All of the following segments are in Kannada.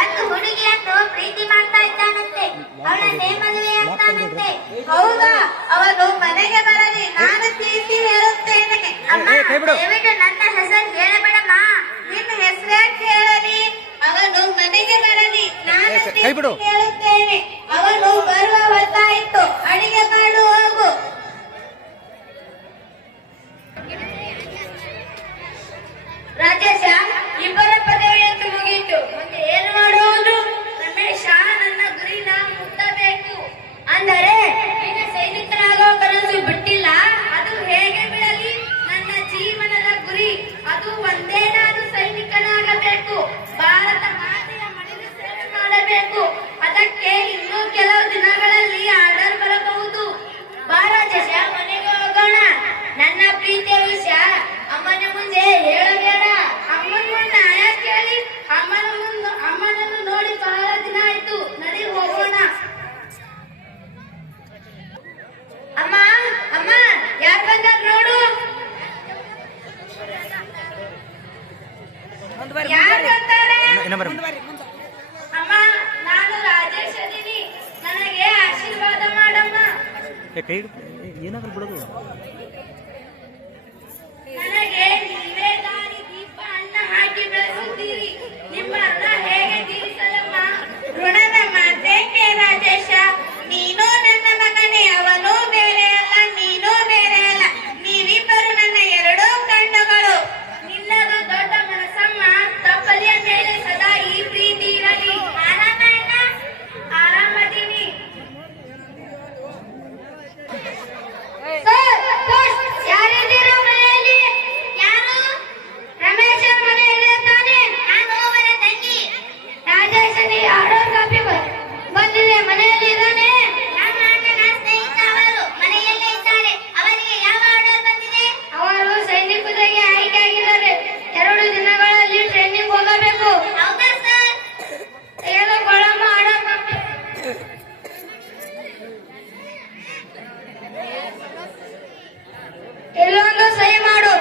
ಒಂದು ಹುಡುಗಿಯನ್ನು ಪ್ರೀತಿ ಮಾಡ್ತಾ ಇದ್ದಾನಂತೆ. ಅವಳನ್ನೇ ಮದುವೆ ಆಗ್ತಾನಂತೆ. ಹೌದಾ? ಅವನು ಮನೆಗೆ ಬರಲಿ, ನಾನು ತಿಳಿಸಿ ಹೇಳುತ್ತೇನೆ. ಅಮ್ಮ, ದಯವಿಟ್ಟು ನನ್ನ ಹೆಸರು ಹೇಳಬೇಡಮ್ಮ. ನಿನ್ನ ಹೆಸರೇ ಕೇಳಲಿ. ಅವನು ಮನೆಗೆ ಬರಲಿ, ನಾನು ತಿಳಿಸಿ ಹೇಳುತ್ತೇನೆ. ಅವನು ಬರುವ ಹೊತ್ತಾಯಿತು, ಅಡಿಗೆ ಮಾಡು ಹೋಗು. ರಾಜೇಶ, ಇಬ್ಬರ ಪದವಿಯಂತೂ ಮುಗಿಯಿತು. ಮುಂದೆ ಏನು ಮಾಡುವುದು? ರಮೇಶ, ನನ್ನ ಗುರಿನ ಮುಟ್ಟಬೇಕು. ಅಂದರೆ ಈಗ ಸೈನಿಕನಾಗೋ ಕನಸು ಬಿಟ್ಟಿಲ್ಲ. ಅದು ಹೇಗೆ ಬಿಡಲಿ? ನನ್ನ ಜೀವನದ ಗುರಿ ಅದು ಒಂದೇ. ನಾನು ಸೈನಿಕನಾಗಬೇಕು. ಭಾರತ ಮಾತೆಯ ಮಡಿಲು ಸೇವೆ ಮಾಡಬೇಕು. ಅದಕ್ಕೆ ಇನ್ನೂ ಕೆಲವು ದಿನಗಳಲ್ಲಿ ಆರ್ಡರ್ ಬರಬಹುದು. ಬಾ ರಾಜೇಶ, ಮನೆಗೆ ಹೋಗೋಣ. ನನ್ನ ಪ್ರೀತಿಯ ವಿಷಯ ಅಮ್ಮನ ಮುಂದೆ ಹೇಳಬೇಡ. ಅಮ್ಮನ ಮುಂದೆ ಯಾಕೆ ಕೇಳಿ? ಅಮ್ಮನನ್ನು ನೋಡಿ ಬಹಳ ದಿನ ಆಯ್ತು. ನಡಿ ಹೋಗೋಣ. ಅಮ್ಮ, ಅಮ್ಮ, ಯಾರು ಬಂದಾರ ನೋಡು. ಯಾರು ಬರ್ತಾರೆ? ಅಮ್ಮ, ನಾನು ರಾಜೇಶ್ ಅದೀನಿ. ನನಗೆ ಆಶೀರ್ವಾದ ಮಾಡಮ್ಮ. ಏನಾದ್ರೂ ಬಿಡೋದು. ನನಗೆ ನೀವೇ ದಾರಿ ದೀಪ ಅನ್ನ ಹಾಕಿ ಬೆಳೆಸುತ್ತೀರಿ. ನಿಮ್ಮ ಅನ್ನ ಹೇಗೆ ತೀರಿಸಲಮ್ಮ? ಋಣದ ಮಾತೇಕೆ ರಾಜೇಶ? ನೀನು ನನ್ನ ಮಗನೇ. ಅವನು ಬೇರೆ ಅಲ್ಲ, ನೀನು ಬೇರೆ ಅಲ್ಲ. ನೀವಿಬ್ಬರು ನನ್ನ ಎರಡೂ ಕಣ್ಣುಗಳು. ನಿನ್ನದು ದೊಡ್ಡ ಮನಸ್ಸಮ್ಮ. ತಪ್ಪಲಿಯ ಮೇಲೆ ಸದಾ ಈ ಪ್ರೀತಿ ಇರಲಿ. ಆರಾಮ ಅಣ್ಣ? ಆರಾಮದೀನಿ. ಯಾರಿದ್ದೀರಾ ಮನೆಯಲ್ಲಿ? ಯಾರು? ರಮೇಶ್ ಮನೆಯಲ್ಲಿ ಇದ್ದಾನೆ. ನಾನು ಅವನ ತಂಗಿ. ರಾಜೇಶನಿಗೆ ಆರ್ಡರ್ ಕಾಪಿ ಬಂದಿದೆ. ಮನೆಯಲ್ಲಿ ಇದ್ದಾನೆ. ನನ್ನ ಅಣ್ಣನ ಸ್ನೇಹಿತ ಅವರು ಮನೆಯಲ್ಲೇ ಇದ್ದಾರೆ. ಅವರಿಗೆ ಯಾವ ಆರ್ಡರ್ ಬಂದಿದೆ? ಅವರು ಸೈನಿಕರಿಗೆ ಆಯ್ಕೆ ಆಗಿದ್ದಾರೆ. 2 ದಿನಗಳಲ್ಲಿ ಟ್ರೈನಿಂಗ್ ಹೋಗಬೇಕು. ಹೌದಾ ಸರ್? ತೆಗೆದುಕೊಳ್ಳಮ್ಮ order copy. ಇಲ್ಲೊಂದು ಸಹಿ ಮಾಡು.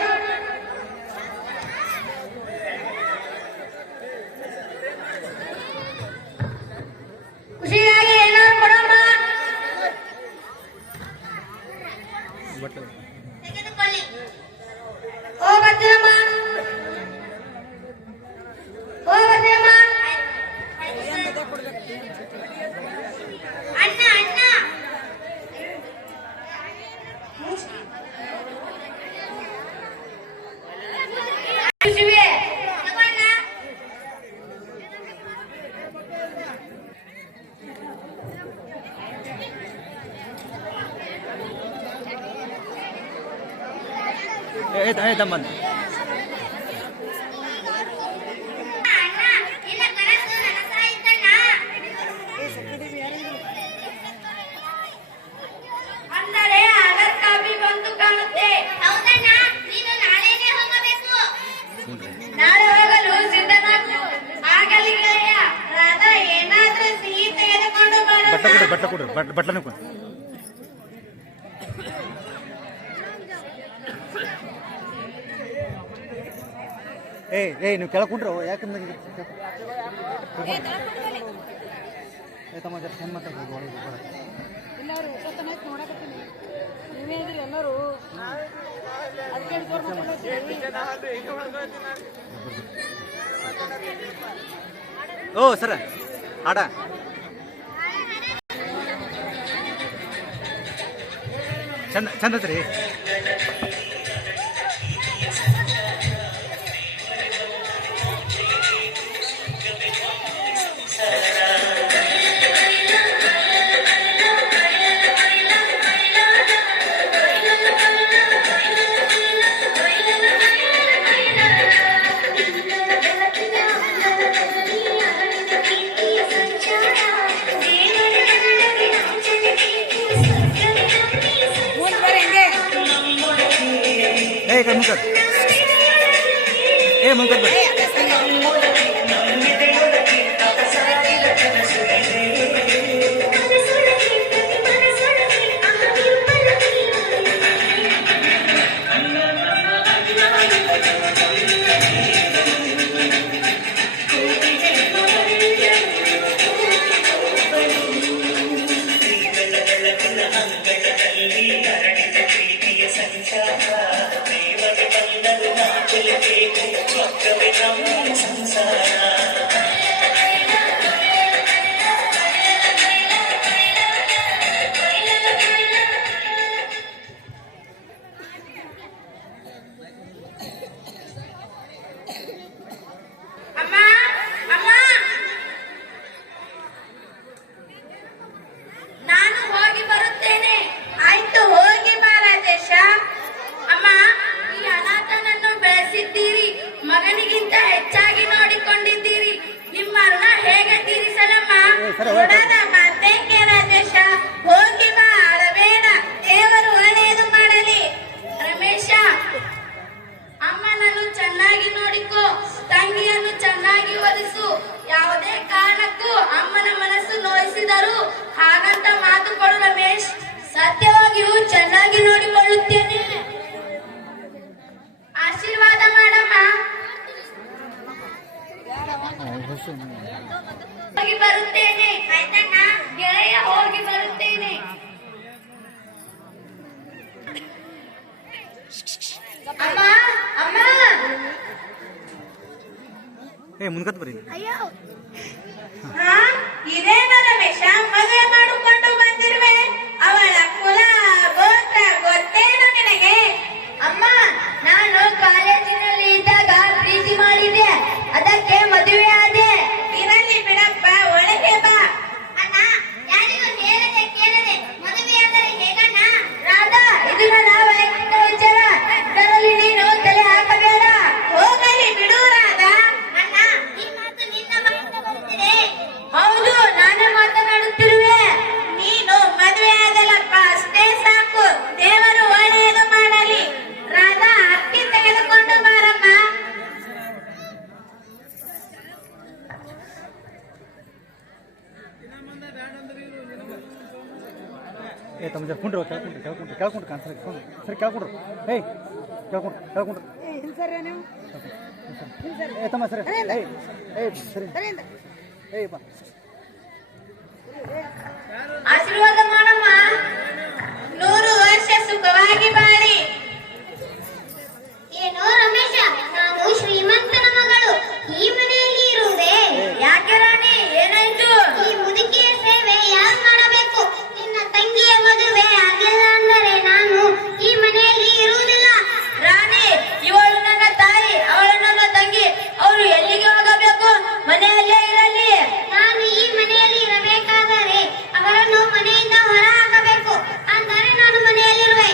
ಖುಷಿಯಾಗಿ ಏನಾದ್ರು ಕೊಡಮ್ಮ. ತೆಗೆದುಕೊಳ್ಳಿ. ಓ ಬರ್ತೀನಮ್ಮ. ಓ ಬರ್ತೀನಮ್ಮ. ಅಣ್ಣ, ಅಣ್ಣ. ತಮ್ಮನ್ ಅಂದರೆ ಆಧಾರ್ ಕಾಪಿ ಬಂದು ಕಾಣುತ್ತೆ. ಹೌದಣ್ಣ, ನೀನು ನಾಳೆನೇ ಹೋಗಬೇಕು. ನಾಳೆ ಹೋಗಲು ಸಿದ್ಧನಾಗು. ಆಗಲಿ ಗೆಳೆಯ. ರಾಧಾ, ಏನಾದ್ರೂ ಸಿಹಿ ತೆಗೆದುಕೊಂಡು ಬರೋಣ. ಬಟ್ಟಲು ಕೊಡು. ನೀವು ಕೆಳಗೆ ಕುಂಡ್ರು ಯಾಕೆ ತಮ್ಮ ಫೋನ್ ಮಾತಾಡ್ಬೋದು. ಎಲ್ಲರೂ ನೋಡಕತ್ತೀನಿ. ನೀವೇ ಇದ್ರಿ ಎಲ್ಲರೂ. ಓ ಸರ ಆಡ ಚಂದ ಐತ್ರಿ. ಮುಂಕರ್ ಮುಂಕರ್ ಹೋಗಿ ಬರುತ್ತೇನೆ ಆಯ್ತಣ್ಣ ಗೆಳೆಯ ಹೋಗಿ ಬರುತ್ತೇನೆ ಅಮ್ಮ ಅಮ್ಮ ಮುಂದ್ಕತ್ ಬರೀ ಇದೇನ ರಮೇಶ ಮದುವೆ ಮಾಡಿಕೊಂಡು ಬಂದಿರುವೆ ಅವಳ ಕುಲ ಗೋತ್ರ ಗೊತ್ತೇನು ನಿನಗೆ ಅಮ್ಮ ನಾನು ಕಾಲೇಜಿನಲ್ಲಿ ಇದ್ದಾಗ ಪ್ರೀತಿ ಮಾಡಿದೆ ಅದಕ್ಕೆ ಮದುವೆ ಆದೆ ಇರಲಿ ಬಿಡಪ್ಪ ಒಳಗೆ ಬಾ ಅಣ್ಣ ಯಾರಿಗೂ ಹೇಳದೆ ಕೇಳದೆ ಮದುವೆ ಆದರೆ ಹೇಗಣ್ಣ ರಾಧಾ ಇದು ನನ್ನ ವೈಯಕ್ತಿಕ ವಿಚಾರ ಇದರಲ್ಲಿ ನೀನು ತಲೆ ಹಾಕಬೇಡ ಹೋಗಲಿ ಬಿಡು ರಾಧಾ ಅಣ್ಣ ಈ ಮಾತು ನಿನ್ನ ಬಾಯಿಂದ ಬರುತ್ತಿದೆ ಹೌದು ನಾನೇ ಮಾತನಾಡುತ್ತಿರುವೆ ನೀನು ಮದುವೆ ಆಗಲಪ್ಪ ಅಷ್ಟೇ ಸಾಕು ದೇವರು ಒಳ್ಳೆಯದು ಮಾಡಲಿ ರಾಧಾ ಅಕ್ಕಿ ತೆಗೆದುಕೊಂಡು ಬಾರಮ್ಮ ತಮ್ಮ ಜರ ಕುಂಡ್ರು ಕೇಳ್ಕೊಂಡ್ರು ಕಾನ್ಸರ್ ಸರಿ ಕೇಳ್ಕೊಂಡ್ರು ಕೇಳ್ಕೊಂಡ್ರು ಹಿಂಸರ್ಯ ನೀವು ತಮ್ಮ ಸರಿ ಸರಿ ಬಾ ಆಶೀರ್ವಾದ ಮಾಡಮ್ಮ 100 ವರ್ಷ ಸುಖವಾಗಿ ಬಾಳಿ ಏನೋ ರಮೇಶ ನಾನು ಶ್ರೀಮಂತನ ಮಗಳು ಈ ಮನೆಯಲ್ಲಿ ಇರುವುದೇ ಯಾಕೆ ರಾಣಿ ಏನಾಯ್ತು ಈ ಮುದುಕಿಯ ಸೇವೆ ಯಾರು ಮಾಡಬೇಕು ನಿನ್ನ ತಂಗಿಯ ಮದುವೆ ಆಗಿಲ್ಲ ಅಂದರೆ ನಾನು ಈ ಮನೆಯಲ್ಲಿ ಇರುವುದಿಲ್ಲ ರಾಣಿ ಇವಳು ನನ್ನ ತಾಯಿ ಅವಳು ನನ್ನ ತಂಗಿ ಅವರು ಎಲ್ಲಿಗೆ ಹೋಗಬೇಕು ಮನೆಯಲ್ಲೇ ಇರಲಿ ನಾನು ಈ ಮನೆಯಲ್ಲಿ ಇರಬೇಕಾದರೆ ಅವರನ್ನು ಮನೆಯಿಂದ ಹೊರ ಹಾಕಬೇಕು ಅಂದರೆ ನಾನು ಮನೆಯಲ್ಲಿರುವೆ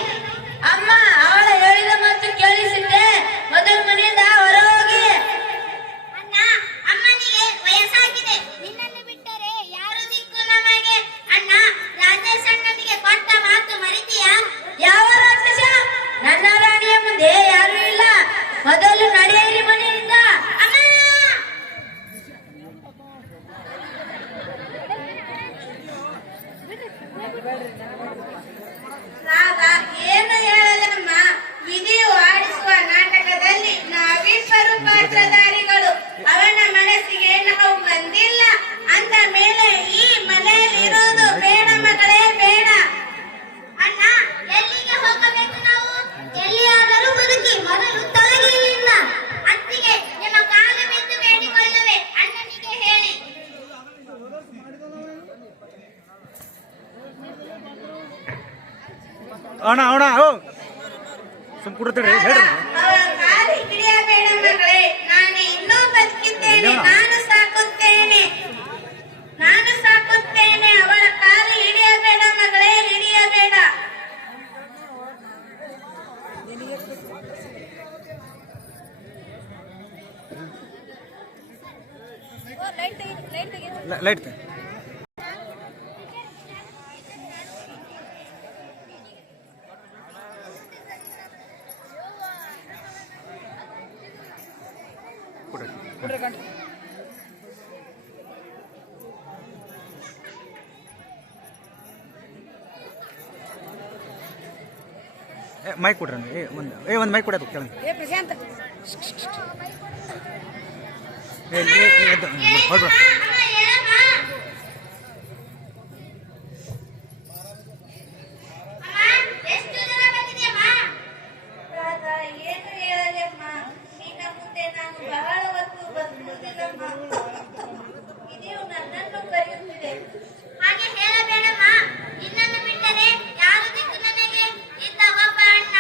ಅಮ್ಮ ಅವಳ ಹೇಳಿದ ಮಾತು ಕೇಳಿಸಿದ್ದೆ ಮೊದಲು ಮನೆಯಿಂದ ಹೊರ ಹೋಗಿ ಅಣ್ಣ ಅಮ್ಮನಿಗೆ ವಯಸ್ಸಾಗಿದೆ ನಿನ್ನನ್ನು ಬಿಟ್ಟರೆ ಯಾರು ದಿಕ್ಕು ನಮಗೆ ಅಣ್ಣ ರಾಜೇಶ್ ಅಣ್ಣನಿಗೆ ಕೊಟ್ಟ ಮಾತು ಮರಿತೀಯಾ ಯಾವ ರಾಕ್ಷಸ ನನ್ನ ರಾಣಿಯ ಮುಂದೆ ಯಾರು ಇಲ್ಲ ಮೊದಲು ನಡೆಯಿರಿ ಮನೆಯಿಂದ ಅಮ್ಮ ರಾಧಾ ಏನು ಹೇಳಲಮ್ಮ ವಿಧಿಯು ಆಡಿಸುವ ನಾಟಕದಲ್ಲಿ ನಾವಿಬ್ಬರು ಪಾತ್ರಧಾರಿಗಳು ಅವನ ಮನಸ್ಸಿಗೆ ನಾವು ಬಂದಿಲ್ಲ ಅಂದ ಮೇಲೆ ಈ ಮನೆಯಲ್ಲಿ ಇರುವುದು ಬೇಡ ಮಗಳೇ ಬೇಡ ಅಣ್ಣ ಎಲ್ಲಿಗೆ ಹೋಗಬೇಕು ನಾವು ಎಲ್ಲಿಯಾದರೂ ಬದುಕಿ ಮೊದಲು ತೊಲಗಿ ಇಲ್ಲಿಂದ ಅತ್ತಿಗೆ ನಿಮ್ಮ ಕಾಲ ಬಿದ್ದು ಬೇಡಿಕೊಳ್ಳುವೆ ಅಣ್ಣನಿಗೆ ಹೇಳಿ ಅಣ್ಣ ಸುಮ್ ಕೊಡ್ತೀರಿ ಹೇಳ್ರಿ ಅವಳ ಕಾಲು ಹಿಡಿಯಬೇಡ ಮಗಳೇ ನಾನು ಇನ್ನೂ ಬದುಕಿದ್ದೇನೆ ನಾನು ಸಾಕುತ್ತೇನೆ ಅವಳ ಕಾಲು ಹಿಡಿಯಬೇಡ ಮಗಳೇ ಹಿಡಿಯಬೇಡ ಲೈಟ್ ಮೈಕ್ ಕೊಡ್ರಿ ಒಂದು ಮೈಕ್ ಕೊಡೋದು ಕೇಳ ಪ್ರಶಾಂತ್ ಹೊಡ್ರು ಎಷ್ಟು ಜನ ಬಂದಿದೆಯಮ್ಮ ರಾಧಾ ಏನು ಹೇಳಲಮ್ಮ ನಿನ್ನ ಮುಂದೆ ನಾನು ಬಹಳ ಹೊತ್ತು ಬದುಕುವುದಿಲ್ಲಮ್ಮ ಇದೆಯು ನನ್ನನ್ನು ಕರೆಯುತ್ತಿದೆ ಹಾಗೆ ಹೇಳಬೇಡಮ್ಮ ನಿನ್ನನ್ನು ಬಿಟ್ಟರೆ ಯಾರು ದಿಕ್ಕು ನನಗೆ ಇದ್ದ ಒಬ್ಬ ಅಣ್ಣ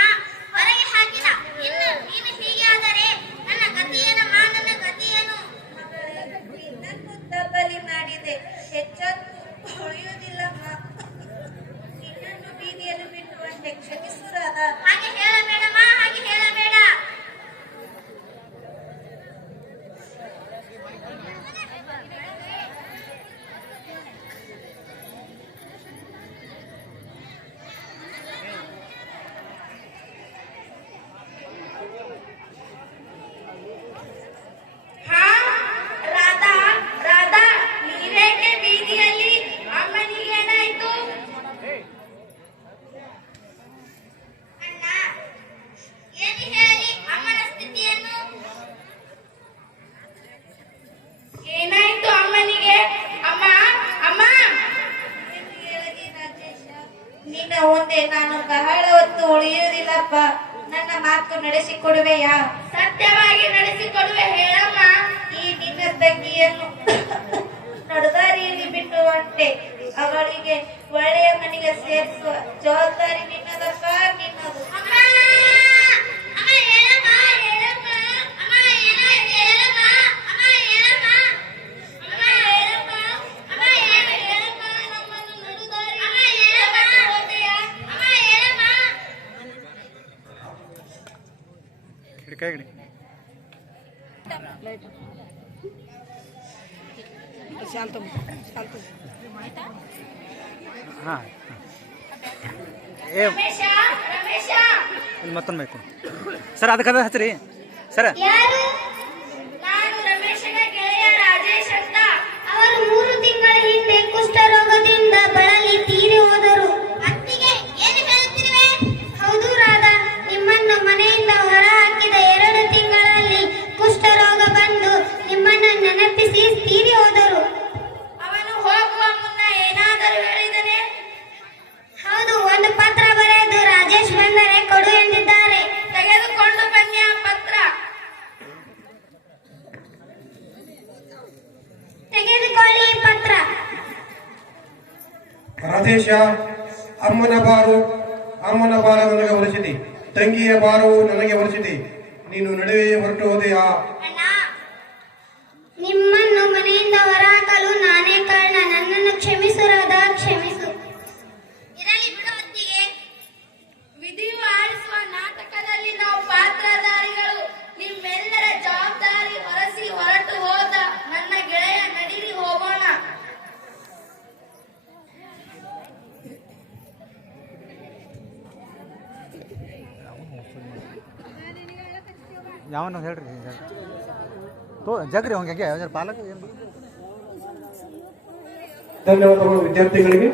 ಹೊರಗೆ ಹಾಕಿದ ಇನ್ನು ನೀನು ಹೀಗೆ ಆದರೆ ನನ್ನ ಗತಿಯೇನಮ್ಮ ನನ್ನ ಗತಿಯೇನು ನಿನ್ನನ್ನು ತಬ್ಬಲಿ ಮಾಡಿದೆ ಹೆಚ್ಚೊತ್ತು ಉಳಿಯುವುದಿಲ್ಲಮ್ಮ ನಿನ್ನನ್ನು ಬೀದಿಯಲ್ಲಿ ಬಿಟ್ಟುವಂತೆ ಕ್ಷಮಿಸು ರಾಧಾ ಹಾಗೆ ಹೇಳಬೇಡಮ್ಮ ಹಾಗೆ ಹೇಳಬೇಡ ಹಾ ರಾಧಾ ರಾಧಾ ನೀರೇಕೆ ಬೀದಿಯಲ್ಲಿ ಅಮ್ಮನಿಗೆ ಏನಾಯ್ತು ಅಣ್ಣ ಉಳಿಯುವುದಿಲ್ಲಪ್ಪ. ನನ್ನ ಮಾತು ನಡೆಸಿಕೊಡುವೆಯಾ? ಸತ್ಯವಾಗಿ ನಡೆಸಿಕೊಡುವೆ, ಹೇಳಮ್ಮ. ಈ ನಿನ್ನ ತಂಗಿಯನ್ನು ನಡುದಾರಿಯಲ್ಲಿ ಬಿಟ್ಟು ಹೊಂಟೆ. ಅವಳಿಗೆ ಒಳ್ಳೆಯ ಮನೆಗೆ ಸೇರಿಸುವ ಜವಾಬ್ದಾರಿ ನಿನ್ನದಪ್ಪ, ನಿನ್ನದು. ಕೈ ಹಿಡಿ. ಶಾಂತ ಶಾಂತ ಹಾಂ ಏ ರಮೇಶ, ರಮೇಶ. ಇಲ್ಲಿ ಮತ್ತೊಂದು ಮೈಕ್ ಕೊಡು ಸರ್. ಅದಕ್ಕೆ ಹಚ್ಚಿರಿ ಸರ್. ಯಾರು? ನಾನು ರಮೇಶನ ಗೆಳೆಯ ರಾಜೇಶ್ ಅಂತ. ಅವರು 3 ತಿಂಗಳ ಹಿಂದೆ ಕುಷ್ಠರೋಗದಿಂದ ಬಳಲಿ ತೀರಿ ಹೋದರು. ಅತ್ತಿಗೆ ಏನು ಹೇಳುತ್ತಿರುವೆ? ಹೌದು ರಾಧಾ, ನಿಮ್ಮನ್ನು ಮನೆಯಿಂದ ಹೊರ ಹಾಕಿದ 2 ತಿಂಗಳಲ್ಲಿ ಕುಷ್ಠರೋಗ ಬಂದು ನಿಮ್ಮನ್ನು ನೆನಪಿಸಿ ತೀರಿ ಹೋದರು. ಅವನು ಹೋಗುವ ಮುನ್ನ ಏನಾದರೂ ಹೇಳಿದನೆ? ಹೌದು, ಒಂದು ಪತ್ರ ಬರೆದು ರಾಜೇಶ್ ಬಂದರೆ ಕೊಡು ಎಂದಿದ್ದಾರೆ. ತೆಗೆದುಕೊಂಡು ಬನ್ನಿ ಆ ಪತ್ರ. ತೆಗೆದುಕೊಳ್ಳಿ ಈ ಪತ್ರ. ರಾಧೇಶ, ಅಮ್ಮನ ಬಾರು ನನಗೆ ಹೊರಿಸಿದೆ, ತಂಗಿಯ ಭಾರವು ನನಗೆ ಹೊರಿಸಿದೆ. ನೀನು ನಡುವೆ ಹೊರಟು ಹೋದೆಯಾ? ಅಣ್ಣ, ನಿಮ್ಮನ್ನು ಮನೆಯಿಂದ ಹೊರಹಾಕಲು ನಾನೇ ಕಾರಣ. ನನ್ನನ್ನು ಕ್ಷಮಿಸು ರಾಧಾ, ಕ್ಷಮಿಸು. ಇರಲಿ ಬಿಡು ಅತ್ತಿಗೆ. ವಿಧಿಯು ಆಡಿಸುವ ನಾಟಕದಲ್ಲಿ ನಾವು ಪಾತ್ರಧಾರಿಗಳು. ನಿಮ್ಮೆಲ್ಲರ ಜವಾಬ್ದಾರಿ ಹೊರಸಿ ಹೊರಟು ಹೋದ ನನ್ನ ಗೆಳೆಯ. ನಡೀರಿ, ಹೋಗೋಣ. ಯಾವನ ಹೇಳ್ರಿ ತೋ ಜಗ್ರಿ ಅವಂಗೆ ಪಾಲಕ ಏನು. ಧನ್ಯವಾದಗಳು ವಿದ್ಯಾರ್ಥಿಗಳಿಗೆ.